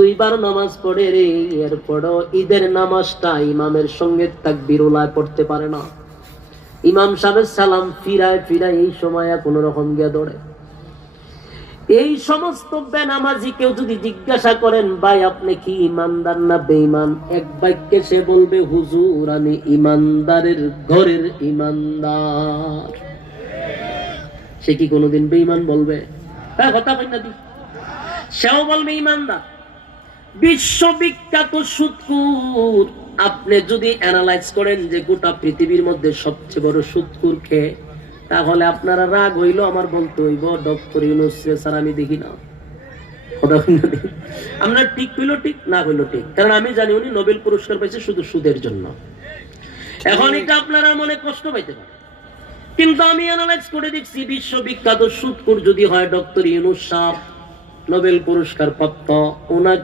দুইবার নামাজ পড়ে রে, এরপরও ঈদের নামাজটা ইমামের সঙ্গে তাকবীরুল্লাহ পড়তে পারে না। ইমাম সাহেব সালাম ফিরায় ফিরায় এই সময় কোন রকম গিয়ে দৌড়ে। এই সমস্ত বেনামাজি কেউ যদি জিজ্ঞাসা করেন, ভাই আপনি কি ইমানদার না বেঈমান, এক বাক্যে সে বলবে, হুজুর আমি ইমানদারের ঘরের ইমানদার। সে কি কোনোদিন বেঈমান বলবে? হ্যাঁ, কথা বল না, সেও বলবে ইমানদার। বিশ্ববিখ্যাত সুদকুর, আপনি যদি অ্যানালাইজ করেন যে গোটা পৃথিবীর মধ্যে সবচেয়ে বড় সুদকুর কে, তাহলে আপনারা রাগ হইলো আমার বলতে হইব ডক্টর ইউনূস স্যার আমি দেখি না। আমরা ঠিক হইলো ঠিক, না হইলো ঠিক, কারণ আমি জানি উনি নোবেল পুরস্কার পাইছে শুধু সুদের জন্য। এখন এটা আপনারা মনে কষ্ট পাইতে পারে, কিন্তু আমি অ্যানালাইজ করে দেখছি বিশ্ববিখ্যাত সুদকুর যদি হয় ডক্টর ইউনূস স্যার, নোবেল পুরস্কার প্রাপ্ত, ওনাকে